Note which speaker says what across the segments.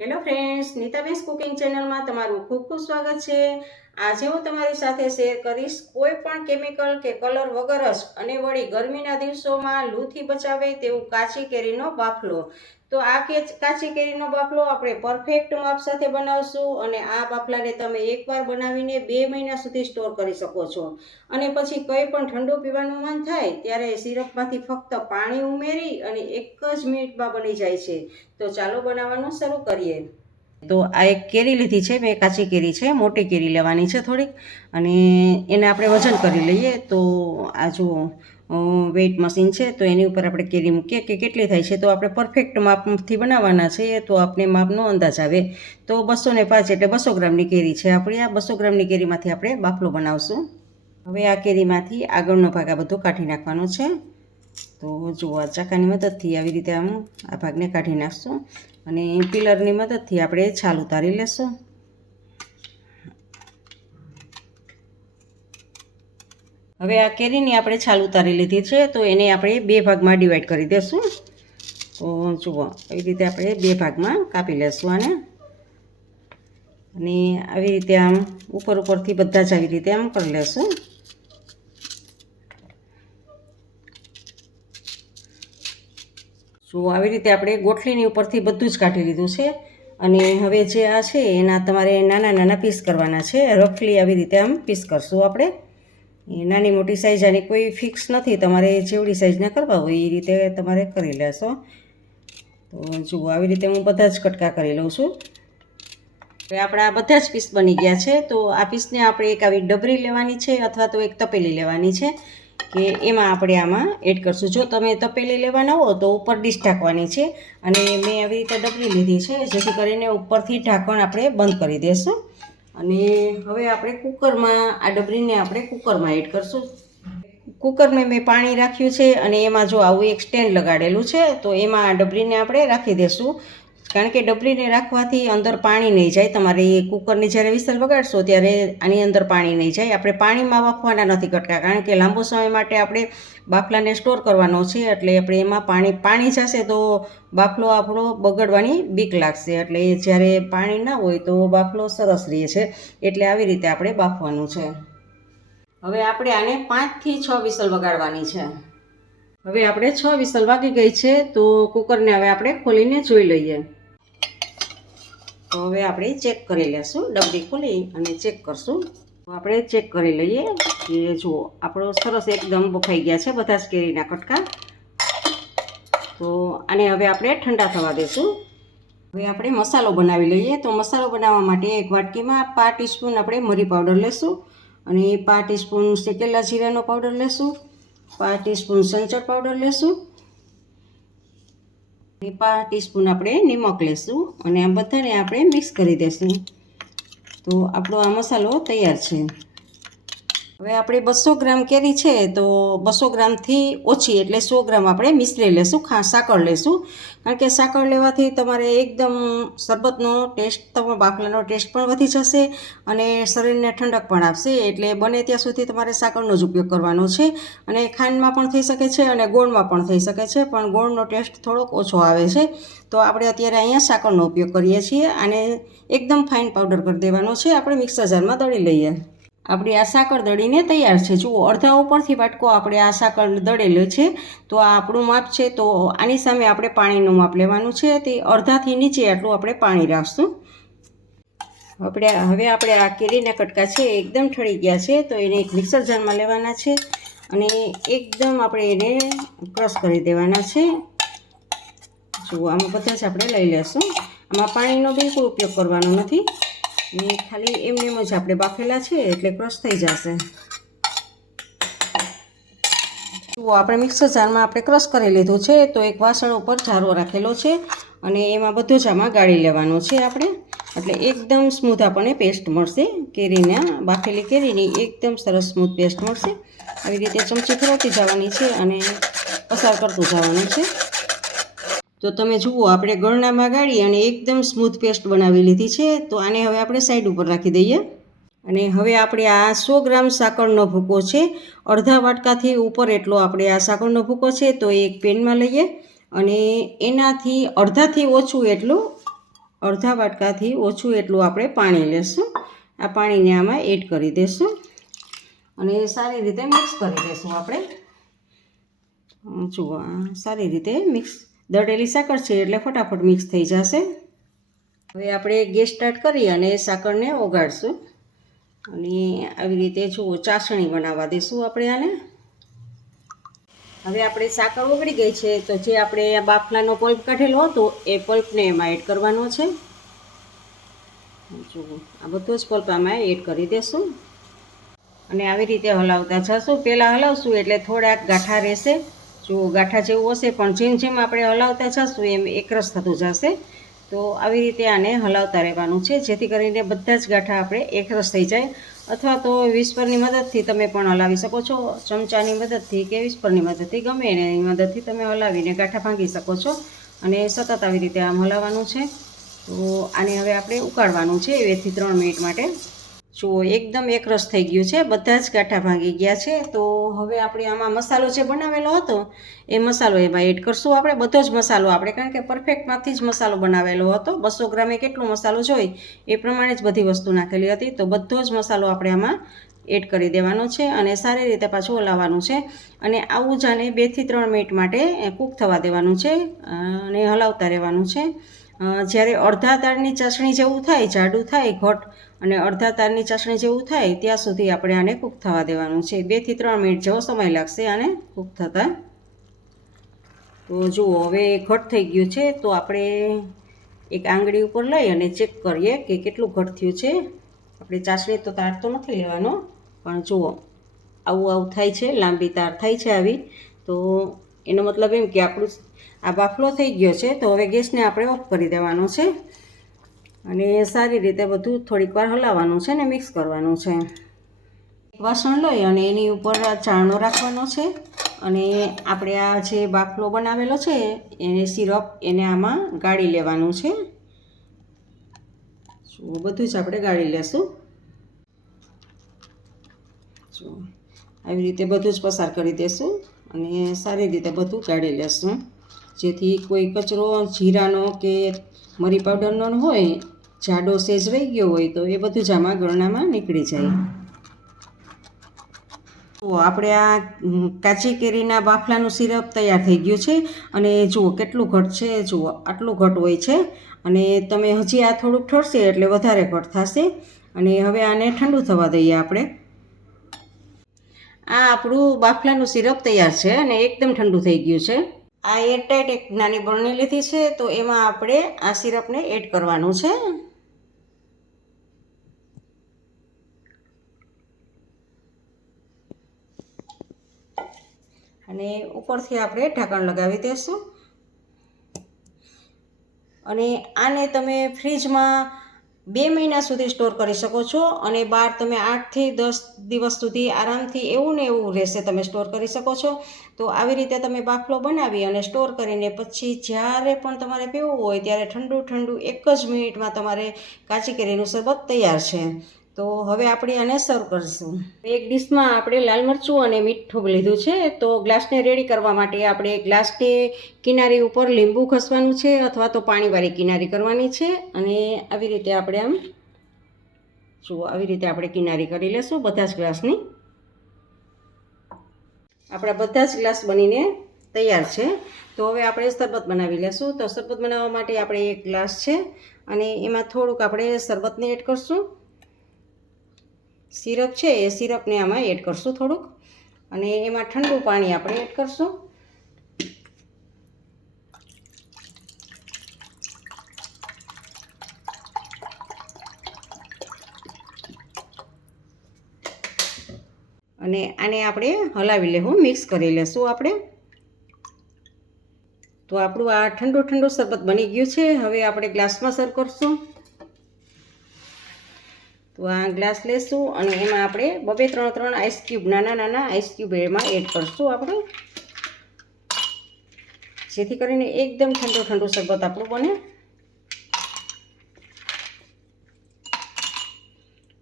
Speaker 1: Hello friends નીતાબેન્સ cooking ચેનલમાં તમારું ખૂબ ખૂબ સ્વાગત છે. આજે હું તમારી સાથે શેર કરીશ કોઈ પણ કેમિકલ કે કલર વગર જ અને વળી ગરમીના દિવસોમાં લૂથી બચાવે તેવું કાચી કેરીનો બાફલો. તો આ કાચી કેરીનો બાફલો આપણે પરફેક્ટ માપ સાથે બનાવશું અને આ બાફલાને તમે એકવાર બનાવીને બે મહિના સુધી સ્ટોર કરી શકો છો. અને પછી કંઈ પણ ઠંડુ પીવાનું મન થાય ત્યારે સિરપમાંથી ફક્ત પાણી ઉમેરી અને એક જ મિનિટમાં બની જાય છે. તો ચાલો બનાવવાનું શરૂ કરીએ. તો આ એક કેરી લીધી છે મેં કાચી કેરી છે, મોટી કેરી લેવાની છે થોડીક. અને એને આપણે વજન કરી લઈએ તો આ જો વેઇટ મશીન છે, તો એની ઉપર આપણે કેરી મૂકીએ કે કેટલી થાય છે, તો આપણે પરફેક્ટ માપથી બનાવવાના છે, તો આપણે માપનો અંદાજ આવે. તો બસો ને પાંચ એટલે બસો ગ્રામની કેરી છે આપણી. આ બસો ગ્રામની કેરીમાંથી આપણે બાફલો બનાવશું. હવે આ કેરીમાંથી આગળનો ભાગ આ બધો કાઢી નાખવાનો છે. તો જુઓ ચાકાની મદદથી આવી રીતે આમ આ ભાગને કાઢી નાખશું. અને પિલરની મદદથી આપણે છાલ ઉતારી લેશું. હવે આ કેરીની આપણે છાલ ઉતારી લીધી છે, તો એને આપણે બે ભાગમાં ડિવાઈડ કરી દેશું. તો જુઓ એવી રીતે આપણે બે ભાગમાં કાપી લેશું આને. અને આવી રીતે આમ ઉપર ઉપરથી બધા જ આવી રીતે આમ કરી લેશું. જો આવી રીતે આપણે ગોઠલીની ઉપરથી બધું જ કાઢી લીધું છે. અને હવે જે આ છે, એના તમારે નાના નાના પીસ કરવાના છે. રફલી આવી રીતે આમ પીસ કરશું આપણે. નાની મોટી સાઇઝ આની કોઈ ફિક્સ નથી. તમારે જેવડી સાઇઝના કરવા હોય એ રીતે તમારે કરી લેશો. તો જુઓ, આવી રીતે હું બધા જ કટકા કરી લઉં છું. હવે આપણા બધા જ પીસ બની ગયા છે. તો આ પીસને આપણે એક આવી ડબરી લેવાની છે અથવા તો એક તપેલી લેવાની છે. કે એમાં આપણે આમાં એડ કરશું. જો તમે તપેલી લેવાના હો તો ઉપર ડીશ ઢાંકવાની છે અને મેં આવી રીતે ડબરી લીધી છે, જેથી કરીને ઉપરથી ઢાંકણ આપણે બંધ કરી દઈશું અને હવે આપણે કુકરમાં, આ ડબરીને આપણે કુકરમાં એડ કરશું. કુકરમાં મેં પાણી રાખ્યું છે અને એમાં જો આવું એક સ્ટેન્ડ લગાડેલું છે, તો એમાં આ ડબરીને આપણે રાખી દઈશું કારણ કે ડબલીને રાખવાથી અંદર પાણી નહીં જાય. તમારે એ કુકરની જ્યારે વિસલ વગાડશો ત્યારે આની અંદર પાણી નહીં જાય. આપણે પાણીમાં બાફવાના નથી કટકા. કારણ કે લાંબો સમય માટે આપણે બાફલાને સ્ટોર કરવાનો છે. એટલે આપણે એમાં પાણી પાણી જશે તો બાફલો આપણો બગડવાની બીક લાગશે. એટલે જ્યારે પાણી ના હોય તો બાફલો સરસ રહે છે. એટલે આવી રીતે આપણે બાફવાનું છે. હવે આપણે આને પાંચથી છ વિસલ વગાડવાની છે. હવે આપણે છ વિસલ વાગી ગઈ છે તો કુકરને હવે આપણે ખોલીને જોઈ લઈએ. હવે આપણે ચેક કરી લેશું. ડબરી ખોલી અને ચેક કરશું. આપણે ચેક કરી લઈએ કે જુઓ, આપણો સરસ એકદમ બફાઈ ગયા છે બધા જ કેરીના કટકા. તો આને હવે આપણે ઠંડા થવા દેશું. હવે આપણે મસાલો બનાવી લઈએ. તો મસાલો બનાવવા માટે એક વાટકીમાં પાંચ ટીસ્પૂન આપણે મરી પાવડર લેશું. અને પાંચ ટીસ્પૂન શેકેલા જીરાનો પાવડર લેશું. પાંચ ટીસ્પૂન સંચર પાવડર લેશું. પાંચ ટીસ્પૂન આપણે નિમક લેશું અને આ બધાને આપણે મિક્સ કરી દઈશું તો આપણો આ મસાલો તૈયાર છે. હવે આપણે બસો ગ્રામ કેરી છે તો બસો ગ્રામથી ઓછી એટલે સો ગ્રામ આપણે મિશ્રી લેશું, ખા, સાકર લેશું. કારણ કે સાકર લેવાથી તમારે એકદમ શરબતનો ટેસ્ટ, તમારો બાફલાનો ટેસ્ટ પણ વધી જશે અને શરીરને ઠંડક પણ આપશે. એટલે બને ત્યાં સુધી તમારે સાકરનો જ ઉપયોગ કરવાનો છે. અને ખાંડમાં પણ થઈ શકે છે અને ગોળમાં પણ થઈ શકે છે, પણ ગોળનો ટેસ્ટ થોડોક ઓછો આવે છે. તો આપણે અત્યારે અહીંયા સાકરનો ઉપયોગ કરીએ છીએ અને એકદમ ફાઇન પાવડર કરી દેવાનો છે. આપણે મિક્સર જારમાં દળી લઈએ. આપણી આ સાકર દળીને તૈયાર છે. જુઓ, અડધા ઉપરથી વાટકો આપણે આ સાકર દળેલો છે. તો આ આપણું માપ છે, તો આની સામે આપણે પાણીનું માપ લેવાનું છે. તે અડધાથી નીચે આટલું આપણે પાણી રાખશું. આપણે, હવે આપણે આ કેરીના કટકા છે એકદમ ઠળી ગયા છે, તો એને એક મિક્સર જારમાં લેવાના છે અને એકદમ આપણે એને ક્રશ કરી દેવાના છે. જુઓ, આમાં બધા જ આપણે લઈ લેશું. આમાં પાણીનો બિલકુલ ઉપયોગ કરવાનો નથી. ને ખાલી એમને એમ જ આપણે બાફેલા છે એટલે ક્રશ થઈ જશે. જુઓ, આપણે મિક્સર જારમાં આપણે ક્રશ કરી લીધું છે, તો એક વાસણ ઉપર ઝારો રાખેલો છે અને એમાં બધું જ ગાળી લેવાનું છે આપણે. એટલે એકદમ સ્મૂથ આપણને પેસ્ટ મળશે. કેરીના બાફેલી કેરીની એકદમ સરસ સ્મૂથ પેસ્ટ મળશે. આવી રીતે ચમચી ફેરવતી જવાની છે અને પસાર કરતું જવાનું છે. તો તમે જુઓ, આપણે ગળણામાં ગાળી અને એકદમ સ્મૂથ પેસ્ટ બનાવી લીધી છે. તો આને હવે આપણે સાઈડ ઉપર રાખી દઈએ. અને હવે આપણે આ સો ગ્રામ સાકરનો ભૂકો છે. અડધા વાટકાથી ઉપર એટલો આપણે આ સાકરનો ભૂકો છે, તો એક પેનમાં લઈએ. અને એનાથી અડધાથી ઓછું એટલું, અડધા વાટકાથી ઓછું એટલું આપણે પાણી લેશું. આ પાણીને આમાં એડ કરી દઈશું અને સારી રીતે મિક્સ કરી દઈશું આપણે. જુઓ સારી રીતે મિક્સ દળેલી સાકર છે એટલે ફટાફટ મિક્સ થઈ જશે. હવે આપણે ગેસ સ્ટાર્ટ કરી અને સાકરને ઓગાળશું. અને આવી રીતે જુઓ, ચાસણી બનાવવા દઈશું આપણે આને. હવે આપણે સાકર ઓગળી ગઈ છે, તો જે આપણે આ બાફલાનો પલ્પ કાઢેલો હતો, એ પલ્પને એમાં એડ કરવાનો છે. જુઓ, આ બધો જ પલ્પ આમાં એડ કરી દેશું. અને આવી રીતે હલાવતા જશું. પહેલાં હલાવશું એટલે થોડાક ગાંઠા રહેશે. જો ગાંઠા જેવું હશે, પણ જેમ જેમ આપણે હલાવતા જશું એમ એકરસ થતું જશે. તો આવી રીતે આને હલાવતા રહેવાનું છે, જેથી કરીને બધા જ ગાંઠા આપણે એકરસ થઈ જાય. અથવા તો વિસ્પરની મદદથી તમે પણ હલાવી શકો છો. ચમચાની મદદથી કે વિસ્પરની મદદથી ગમે એની મદદથી તમે હલાવીને ગાંઠા ભાંગી શકો છો. અને સતત આવી રીતે આમ હલાવવાનું છે. તો આને હવે આપણે ઉકાળવાનું છે, બેથી ત્રણ મિનિટ માટે. જુઓ, એકદમ એકરસ થઈ ગયું છે. બધા જ ગાંઠા ભાંગી ગયા છે. તો હવે આપણે આમાં મસાલો જે બનાવેલો હતો, એ મસાલો એમાં એડ કરશું આપણે. બધો જ મસાલો આપણે, કારણ કે પરફેક્ટમાંથી જ મસાલો બનાવેલો હતો. બસો ગ્રામે કેટલો મસાલો જોઈ? એ પ્રમાણે જ બધી વસ્તુ નાખેલી હતી. તો બધો જ મસાલો આપણે આમાં એડ કરી દેવાનો છે અને સારી રીતે પાછું હલાવવાનું છે. અને આવું જ આને બેથી ત્રણ મિનિટ માટે કૂક થવા દેવાનું છે, અને હલાવતા રહેવાનું છે. જ્યારે અડધા તારની ચાસણી જેવું થાય, જાડું થાય, ઘટ અને અડધા તારની ચાસણી જેવું થાય ત્યાં સુધી આપણે આને કૂક થવા દેવાનું છે. બેથી ત્રણ મિનિટ જેવો સમય લાગશે આને કૂક થતાં. તો જુઓ, હવે ઘટ થઈ ગયું છે, તો આપણે એક આંગળી ઉપર લઈ અને ચેક કરીએ કે કેટલું ઘટ થયું છે. આપણે ચાસણી તો તાર તો નથી લેવાનો, પણ જુઓ, આવું આવું થાય છે, લાંબી તાર થાય છે આવી. તો એનો મતલબ એમ કે આપણું આ બાફલો થઈ ગયો છે, તો હવે ગેસને આપણે ઓફ કરી દેવાનો છે. અને સારી રીતે બધું થોડીક વાર હલાવવાનું છે ને મિક્સ કરવાનું છે. વાસણ લઈ અને એની ઉપર ચાણો રાખવાનો છે અને આપણે આ જે બાફલો બનાવેલો છે એને સિરપ એને આમાં ગાળી લેવાનું છે. બધું જ આપણે ગાળી લેશું. જો આવી રીતે બધું જ પસાર કરી દેશું અને સારી રીતે બધું ગાળી લેશું. જેથી કોઈ કચરો, જીરાનો કે મરી પાવડરનો હોય, જાડો સેજ રહી ગયો હોય તો એ બધું જ આમાં ગરણામાં નીકળી જાય. તો આપણે આ કાચી કેરીના બાફલાનું સિરપ તૈયાર થઈ ગયું છે અને જુઓ, કેટલું ઘટ છે, જુઓ, આટલું ઘટ હોય છે અને તમે હજી આ થોડુંક ઠરશે એટલે વધારે ઘટ થશે અને હવે આને ઠંડુ થવા દઈએ આપણે. આ આપણું બાફલાનું સિરપ તૈયાર છે અને એકદમ ઠંડુ થઈ ગયું છે. આ એરટાઈટ એક નાની બરણી લીધી છે, તો એમાં આપણે આ સિરપને એડ કરવાનું છે. અને ઉપરથી આપણે ઢાંકણ લગાવી દઈશું અને આને તમે ફ્રીજમાં બે મહિના સુધી સ્ટોર કરી શકો છો અને બહાર તમે આઠથી દસ દિવસ સુધી આરામથી એવું ને એવું રહેશે તમે સ્ટોર કરી શકો છો. તો આવી રીતે તમે બાફલો બનાવી અને સ્ટોર કરીને પછી જ્યારે પણ તમારે પીવું હોય ત્યારે ઠંડુ ઠંડુ એક જ મિનિટમાં તમારે કાચી કેરીનું શરબત તૈયાર છે. તો હવે આપણે આને સર્વ કરીશું. એક ડીશમાં આપણે લાલ મરચું અને મીઠું લીધું છે, તો ગ્લાસને રેડી કરવા માટે આપણે ગ્લાસની કિનારી ઉપર લીંબુ ઘસવાનું છે અથવા તો પાણીવાળી કિનારી કરવાની છે અને આવી રીતે આપણે આમ જુઓ, આવી રીતે આપણે કિનારી કરી લેશું બધા જ ગ્લાસની. આપણા બધા જ ગ્લાસ બનીને તૈયાર છે. તો હવે આપણે શરબત બનાવી લેશું. તો શરબત બનાવવા માટે આપણે એક ગ્લાસ છે અને એમાં થોડુંક આપણે શરબતને એડ કરશું. સિરપ છે, એ સિરપને આમાં એડ કરશું થોડુંક. અને એમાં ઠંડુ પાણી આપણે એડ કરશું. અને આને આપણે હલાવી લેવું, મિક્સ કરી લેશું આપણે. તો આપણું આ ઠંડુ ઠંડુ શરબત બની ગયું છે. હવે આપણે ગ્લાસમાં સર્વ કરશું. તો આ ગ્લાસ લેશું અને એમાં આપણે બબે ત્રણ ત્રણ આઈસ ક્યુબ નાના નાના આઈસ ક્યુબ એમાં એડ કરશું આપણે. જેથી કરીને એકદમ ઠંડુ ઠંડુ શરબત આપણું બને.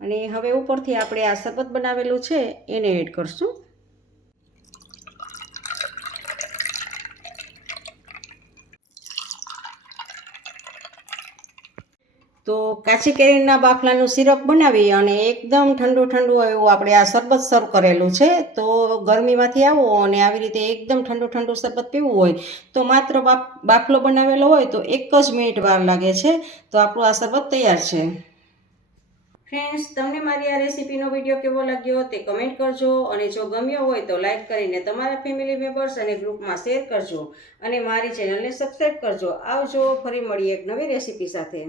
Speaker 1: અને હવે ઉપરથી આપણે આ શરબત બનાવેલું છે, એને એડ કરશું. તો કાચી કેરીના બાફલાનું સિરપ બનાવી અને એકદમ ઠંડુ ઠંડુ એવું આપણે આ શરબત સર્વ કરેલું છે, તો ગરમીમાંથી આવો અને આવી રીતે એકદમ ઠંડુ ઠંડુ શરબત પીવું હોય, તો માત્ર બાફ, બાફલો બનાવેલો હોય તો એક જ મિનિટ વાર લાગે છે, તો આપણું આ શરબત તૈયાર છે. ફ્રેન્ડ્સ તમને મારી આ રેસીપીનો વીડિયો કેવો લાગ્યો તે કમેન્ટ કરજો અને જો ગમ્યો હોય તો લાઈક કરીને તમારા ફેમિલી મેમ્બર્સ અને ગ્રુપમાં શેર કરજો અને મારી ચેનલને સબસ્ક્રાઈબ કરજો. આવજો, ફરી મળીએ એક નવી રેસીપી સાથે.